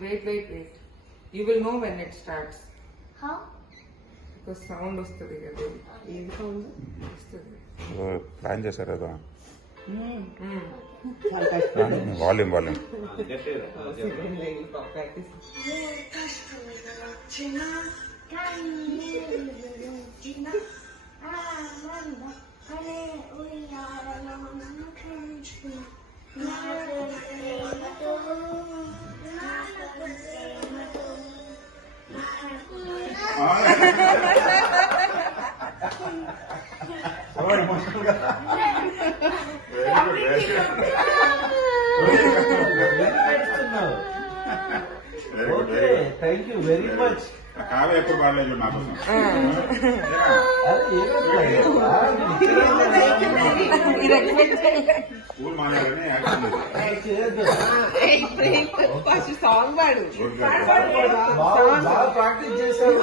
wait. You will know when it starts. How? Because sound వస్తుంది కదా. ఏం sound? వస్తుంది. ప్లాన్ చేశారు కదా చాలా కష్టం. Volume practice. Okay, thank you very much. Kavya ఎప్పుడు బాగాలేదు నా కోసం. స్కూల్ మానేయాలని ఫస్ట్ సాంగ్ పాడు. బాగా ప్రాక్టీస్ చేశారు.